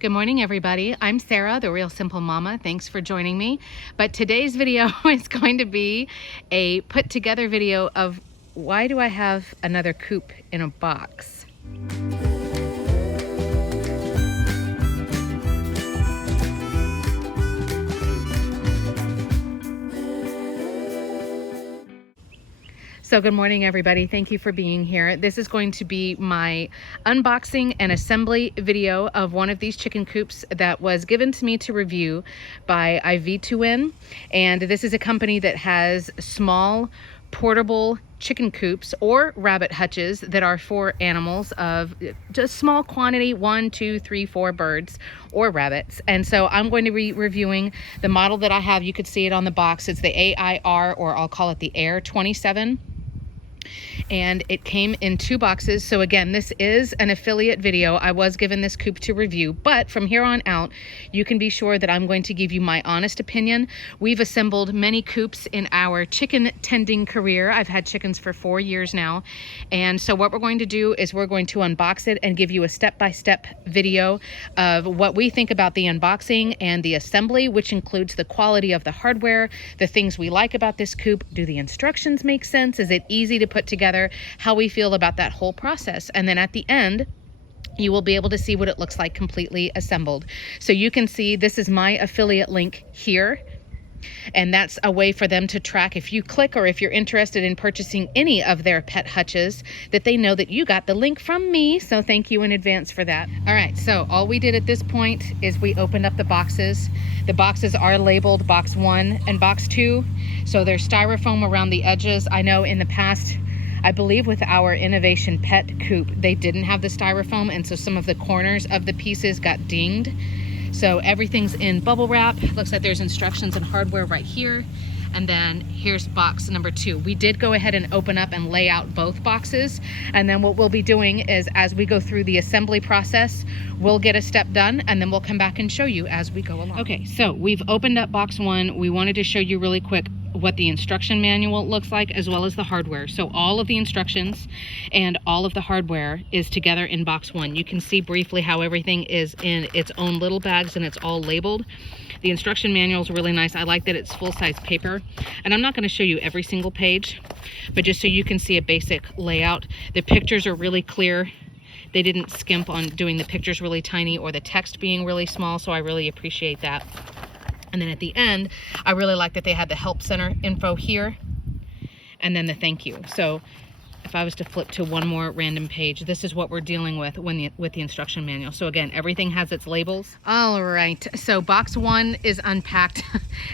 Good morning, everybody. I'm Sarah, the Real Simple Mama. Thanks for joining me. But today's video is going to be a put together video of why do I have another coop in a box? So good morning, everybody. Thank you for being here. This is going to be my unboxing and assembly video of one of these chicken coops that was given to me to review by Aivituvin. And this is a company that has small portable chicken coops or rabbit hutches that are for animals of just small quantity, 1, 2, 3, 4 birds or rabbits. And so I'm going to be reviewing the model that I have. You could see it on the box. It's the AIR, or I'll call it the Air 27. And it came in 2 boxes. So again, this is an affiliate video. I was given this coop to review, but from here on out, you can be sure that I'm going to give you my honest opinion. We've assembled many coops in our chicken tending career. I've had chickens for 4 years now. And so what we're going to do is we're going to unbox it and give you a step-by-step video of what we think about the unboxing and the assembly, which includes the quality of the hardware, the things we like about this coop. Do the instructions make sense? Is it easy to put together? How we feel about that whole process. And then at the end, you will be able to see what it looks like completely assembled. So you can see this is my affiliate link here. And that's a way for them to track if you click or if you're interested in purchasing any of their pet hutches, that they know that you got the link from me. So thank you in advance for that. All right, so all we did at this point is we opened up the boxes. The boxes are labeled box 1 and box 2. So there's styrofoam around the edges. I know in the past, I believe with our Innovation Pet Coop, they didn't have the styrofoam, and so some of the corners of the pieces got dinged. So everything's in bubble wrap. Looks like there's instructions and hardware right here. And then here's box number 2. We did go ahead and open up and lay out both boxes. And then what we'll be doing is as we go through the assembly process, we'll get a step done and then we'll come back and show you as we go along. Okay, so we've opened up box 1. We wanted to show you really quick what the instruction manual looks like as well as the hardware. So all of the instructions and all of the hardware is together in box 1. You can see briefly how everything is in its own little bags and it's all labeled. The instruction manual is really nice. I like that it's full-size paper. And I'm not going to show you every single page, but just so you can see a basic layout. The pictures are really clear. They didn't skimp on doing the pictures really tiny or the text being really small, so I really appreciate that. And then at the end, I really like that they had the help center info here and then the thank you. So if I was to flip to one more random page, this is what we're dealing with with the instruction manual. So again, everything has its labels. All right, so box 1 is unpacked.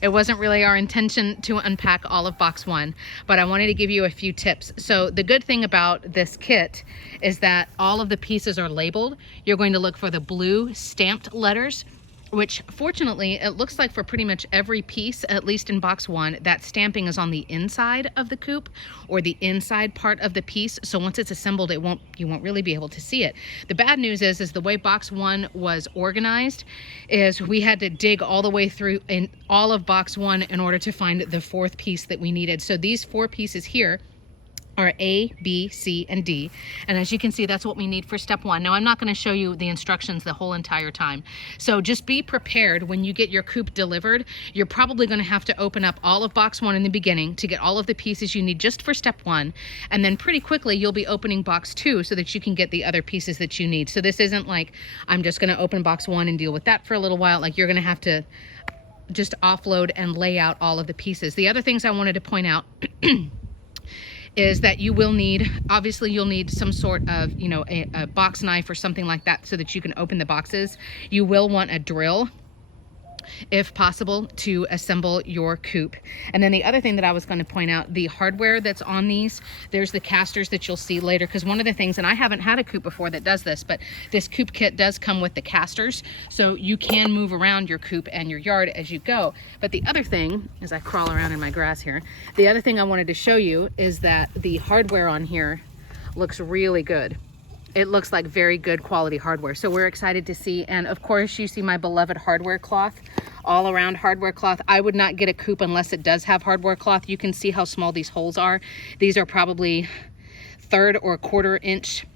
It wasn't really our intention to unpack all of box 1, but I wanted to give you a few tips. So the good thing about this kit is that all of the pieces are labeled. You're going to look for the blue stamped letters, which fortunately it looks like for pretty much every piece, at least in box 1, that stamping is on the inside of the coop or the inside part of the piece. So once it's assembled, you won't really be able to see it. The bad news is the way box 1 was organized is we had to dig all the way through in all of box 1 in order to find the 4th piece that we needed. So these 4 pieces here are A, B, C, and D. And as you can see, that's what we need for step 1. Now, I'm not going to show you the instructions the whole entire time. So just be prepared when you get your coop delivered. You're probably going to have to open up all of box 1 in the beginning to get all of the pieces you need just for step 1. And then pretty quickly, you'll be opening box 2 so that you can get the other pieces that you need. So this isn't like, I'm just going to open box 1 and deal with that for a little while. Like, you're going to have to just offload and lay out all of the pieces. The other things I wanted to point out is that you will need, obviously you'll need some sort of, a box knife or something like that so that you can open the boxes. You will want a drill, if possible, to assemble your coop. And then the other thing that I was going to point out, the hardware that's on these, there's the casters that you'll see later, because one of the things, and I haven't had a coop before that does this, but this coop kit does come with the casters, so you can move around your coop and your yard as you go. But the other thing, as I crawl around in my grass here, the other thing I wanted to show you is that the hardware on here looks really good. It looks like very good quality hardware. So we're excited to see. And of course, you see my beloved hardware cloth, all around hardware cloth. I would not get a coop unless it does have hardware cloth. You can see how small these holes are. These are probably 1/3 or 1/4 inch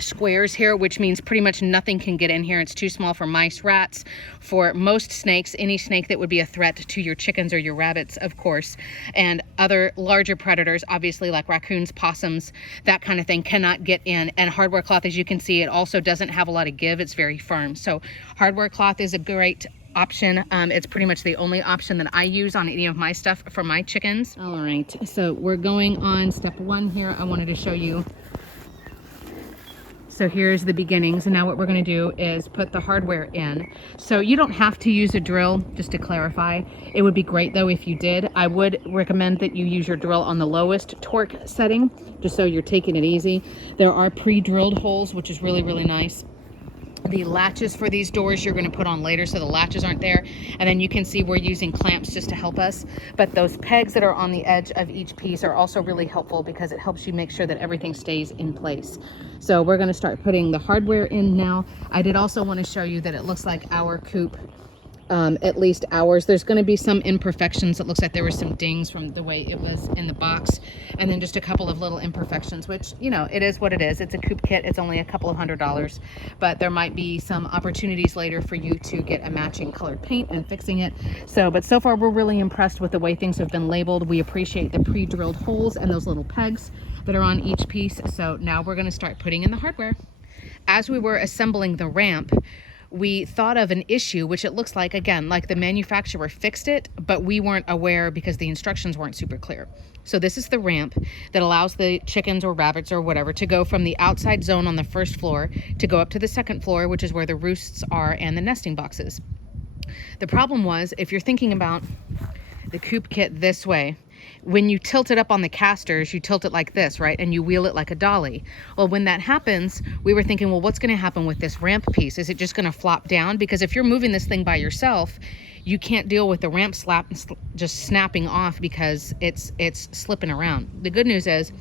squares here, which means pretty much nothing can get in here. It's too small for mice, rats, for most snakes, any snake that would be a threat to your chickens or your rabbits, of course, and other larger predators, obviously, like raccoons, possums, that kind of thing, cannot get in. And hardware cloth, as you can see, it also doesn't have a lot of give. It's very firm. So hardware cloth is a great option. It's pretty much the only option that I use on any of my stuff for my chickens. All right, so we're going on step 1 here. I wanted to show you. So here's the beginnings, and now what we're going to do is put the hardware in. So you don't have to use a drill, just to clarify. It would be great though if you did. I would recommend that you use your drill on the lowest torque setting, just so you're taking it easy. There are pre-drilled holes, which is really, really nice. The latches for these doors you're going to put on later, so the latches aren't there. And then you can see we're using clamps just to help us. But those pegs that are on the edge of each piece are also really helpful because it helps you make sure that everything stays in place. So we're going to start putting the hardware in now. I did also want to show you that it looks like our coop, at least ours, there's going to be some imperfections. It looks like there were some dings from the way it was in the box, and then just a couple of little imperfections, which, you know, it is what it is. It's a coop kit. It's only a couple of $100s, but there might be some opportunities later for you to get a matching colored paint and fixing it. But so far we're really impressed with the way things have been labeled. We appreciate the pre-drilled holes and those little pegs that are on each piece. So now we're going to start putting in the hardware. As we were assembling the ramp, we thought of an issue, which it looks like, again, like the manufacturer fixed it, but we weren't aware because the instructions weren't super clear. So this is the ramp that allows the chickens or rabbits or whatever to go from the outside zone on the first floor to go up to the second floor, which is where the roosts are and the nesting boxes. The problem was, if you're thinking about the coop kit this way, when you tilt it up on the casters, you tilt it like this, right? And you wheel it like a dolly. Well, when that happens, we were thinking, well, what's going to happen with this ramp piece? Is it just going to flop down? Because if you're moving this thing by yourself, you can't deal with the ramp just snapping off because it's slipping around. The good news is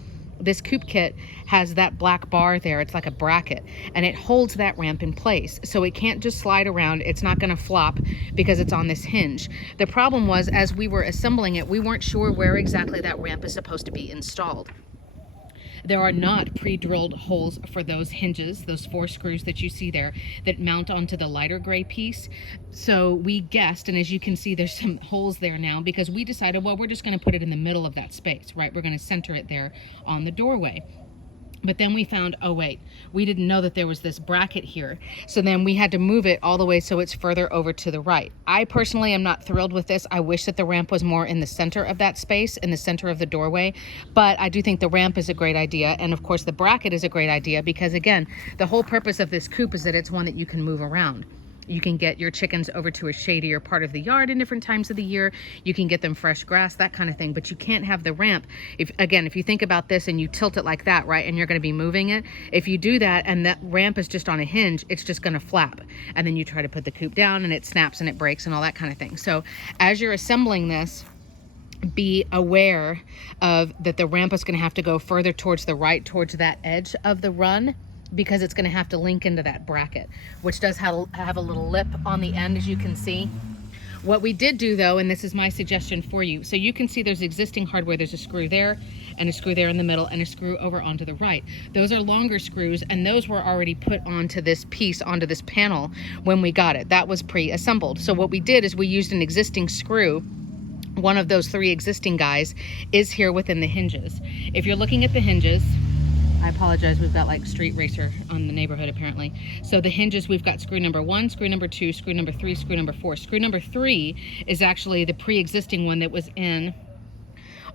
this coop kit has that black bar there. It's like a bracket, and it holds that ramp in place. So it can't just slide around. It's not going to flop because it's on this hinge. The problem was, as we were assembling it, we weren't sure where exactly that ramp is supposed to be installed. There are not pre-drilled holes for those hinges, those 4 screws that you see there that mount onto the lighter gray piece. So we guessed, and as you can see, there's some holes there now because we decided, well, we're just going to put it in the middle of that space, right? We're going to center it there on the doorway. But then we found, oh wait, we didn't know that there was this bracket here. So then we had to move it all the way so it's further over to the right. I personally am not thrilled with this. I wish that the ramp was more in the center of that space, in the center of the doorway. But I do think the ramp is a great idea. And of course the bracket is a great idea because, again, the whole purpose of this coop is that it's one that you can move around. You can get your chickens over to a shadier part of the yard in different times of the year. You can get them fresh grass, that kind of thing. But you can't have the ramp. If you think about this and you tilt it like that, right, and you're going to be moving it, if you do that and that ramp is just on a hinge, it's just going to flap. And then you try to put the coop down and it snaps and it breaks and all that kind of thing. So as you're assembling this, be aware of that the ramp is going to have to go further towards the right, towards that edge of the run, because it's going to have to link into that bracket, which does have a little lip on the end, as you can see. What we did do though, and this is my suggestion for you, so you can see there's existing hardware. There's a screw there and a screw there in the middle and a screw over onto the right. Those are longer screws, and those were already put onto this piece, onto this panel when we got it. That was pre-assembled. So what we did is we used an existing screw. One of those 3 existing guys is here within the hinges. If you're looking at the hinges, I apologize, we've got like street racer on the neighborhood apparently. So the hinges, we've got screw number 1, screw number 2, screw number 3, screw number 4. Screw number 3 is actually the pre-existing one that was in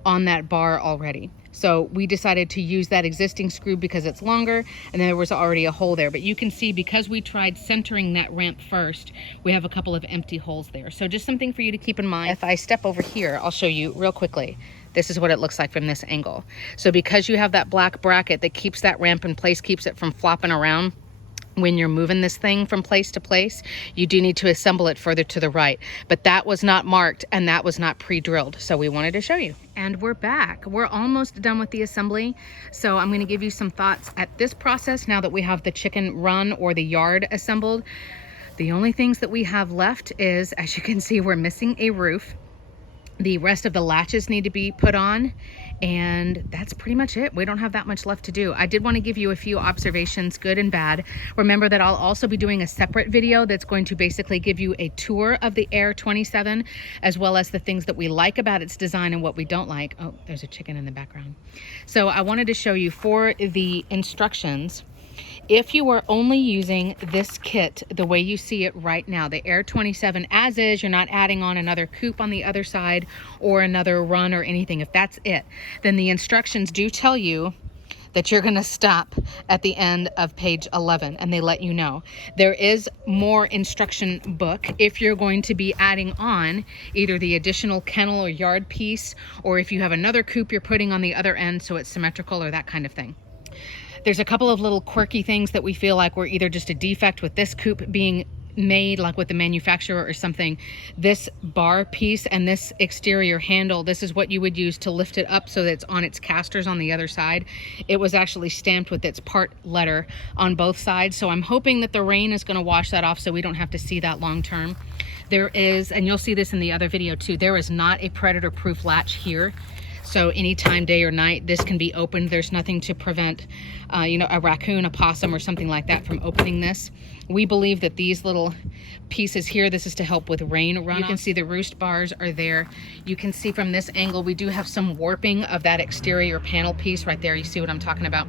on that bar already. So we decided to use that existing screw because it's longer, and there was already a hole there. But you can see, because we tried centering that ramp first, we have a couple of empty holes there. So just something for you to keep in mind. If I step over here, I'll show you real quickly. This is what it looks like from this angle. So because you have that black bracket that keeps that ramp in place, keeps it from flopping around, when you're moving this thing from place to place, you do need to assemble it further to the right. But that was not marked and that was not pre-drilled. So we wanted to show you. And we're back. We're almost done with the assembly. So I'm gonna give you some thoughts at this process now that we have the chicken run or the yard assembled. The only things that we have left is, as you can see, we're missing a roof. The rest of the latches need to be put on, and that's pretty much it. We don't have that much left to do. I did want to give you a few observations, good and bad. Remember that I'll also be doing a separate video that's going to basically give you a tour of the Air 27, as well as the things that we like about its design and what we don't like. Oh, there's a chicken in the background. So I wanted to show you for the instructions. If you are only using this kit the way you see it right now, the Air 27 as is, you're not adding on another Coop on the other side or another run or anything, if that's it, then the instructions do tell you that you're going to stop at the end of page 11, and they let you know. There is more instruction book if you're going to be adding on either the additional kennel or yard piece, or if you have another Coop you're putting on the other end so it's symmetrical or that kind of thing. There's a couple of little quirky things that we feel like were either just a defect with this Coop being made, like with the manufacturer or something. This bar piece and this exterior handle, this is what you would use to lift it up so that it's on its casters on the other side. It was actually stamped with its part letter on both sides. So I'm hoping that the rain is going to wash that off so we don't have to see that long term. There is, and you'll see this in the other video too, there is not a predator proof latch here. So anytime, day or night, this can be opened. There's nothing to prevent, you know, a raccoon, a possum, or something like that from opening this. We believe that these little pieces here, this is to help with rain runoff. You can see the roost bars are there. You can see from this angle, we do have some warping of that exterior panel piece right there. You see what I'm talking about?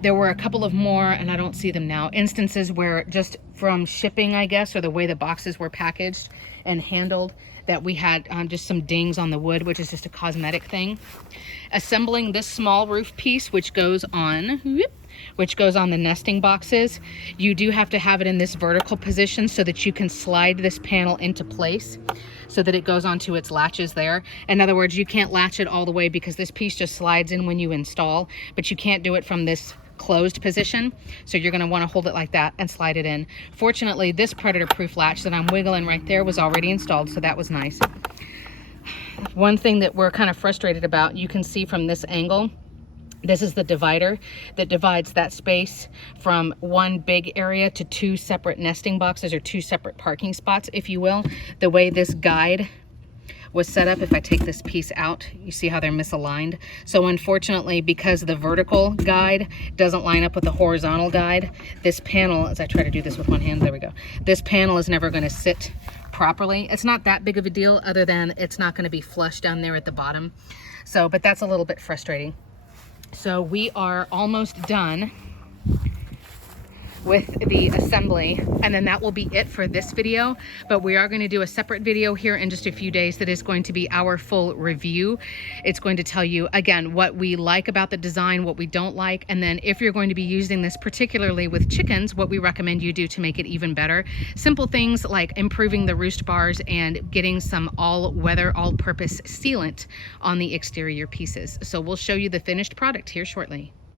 There were a couple of more, and I don't see them now, instances where just from shipping, I guess, or the way the boxes were packaged and handled, that we had just some dings on the wood, which is just a cosmetic thing. Assembling this small roof piece, which goes on the nesting boxes, you do have to have it in this vertical position so that you can slide this panel into place so that it goes onto its latches there. In other words, you can't latch it all the way because this piece just slides in when you install, but you can't do it from this closed position. So you're going to want to hold it like that and slide it in. Fortunately, this predator proof latch that I'm wiggling right there was already installed, so that was nice. One thing that we're kind of frustrated about, you can see from this angle, this is the divider that divides that space from one big area to two separate nesting boxes, or two separate parking spots, if you will. The way this guide was set up, if I take this piece out, you see how they're misaligned. So unfortunately, because the vertical guide doesn't line up with the horizontal guide, this panel, as I try to do this with one hand, there we go, this panel is never going to sit properly. It's not that big of a deal, other than it's not going to be flush down there at the bottom. So, but that's a little bit frustrating. So we are almost done with the assembly, and then that will be it for this video. But we are going to do a separate video here in just a few days that is going to be our full review. It's going to tell you again what we like about the design, what we don't like, and then if you're going to be using this particularly with chickens, what we recommend you do to make it even better. Simple things like improving the roost bars and getting some all-weather, all-purpose sealant on the exterior pieces. So we'll show you the finished product here shortly.